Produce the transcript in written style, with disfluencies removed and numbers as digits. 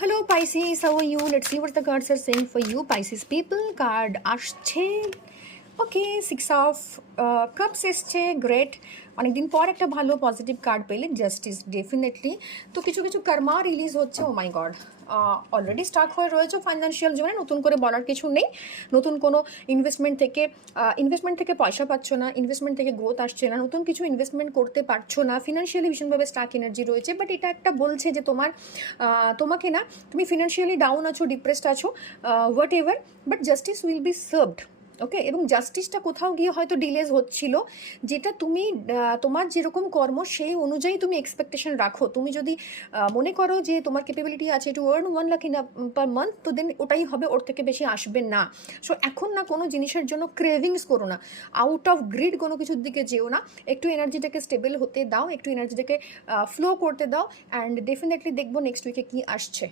Hello Pisces, how are you? Let's see what the cards are saying for you, Pisces people. Card আসছে, ওকে, 6 of Cups এসছে, great. অনেকদিন পর একটা ভালো positive card পেলে, justice definitely. তো কিছু কিছু কর্মা রিলিজ হচ্ছে, ও মাই গড। অলরেডি স্টার্ট হয়ে রয়েছে ফাইন্যান্সিয়াল জীবনে, নতুন করে বলার কিছু নেই। নতুন কোনো ইনভেস্টমেন্ট থেকে পয়সা পাচ্ছ না, ইনভেস্টমেন্ট থেকে গ্রোথ আসছে না, নতুন কিছু ইনভেস্টমেন্ট করতে পারছো না, ফিনান্সিয়ালি ভীষণভাবে স্টাক এনার্জি রয়েছে। বাট এটা একটা বলছে যে তোমাকে না, তুমি ফিনান্সিয়ালি ডাউন আছো, ডিপ্রেসড আছো, whatever, but justice will be served. Okay, এবং জাস্টিসটা কোথাও গিয়ে হয়তো ডিলেজ হচ্ছিল, যেটা তুমি তোমার যেরকম কর্ম সেই অনুযায়ী তুমি এক্সপেকটেশন রাখো। তুমি যদি মনে করো যে তোমার ক্যাপাবিলিটি আছে to earn 1 lakh in per month, তো দেন ওটাই হবে, ওর থেকে বেশি আসবে না। সো এখন না কোনো জিনিসের জন্য ক্রেভিংস করো না, আউট অফ গ্রিড কোনো কিছুর দিকে যেও না, একটু এনার্জিটাকে স্টেবল হতে দাও, একটু এনার্জিটাকে ফ্লো করতে দাও, অ্যান্ড ডেফিনেটলি দেখবো নেক্সট উইকে কী আসছে।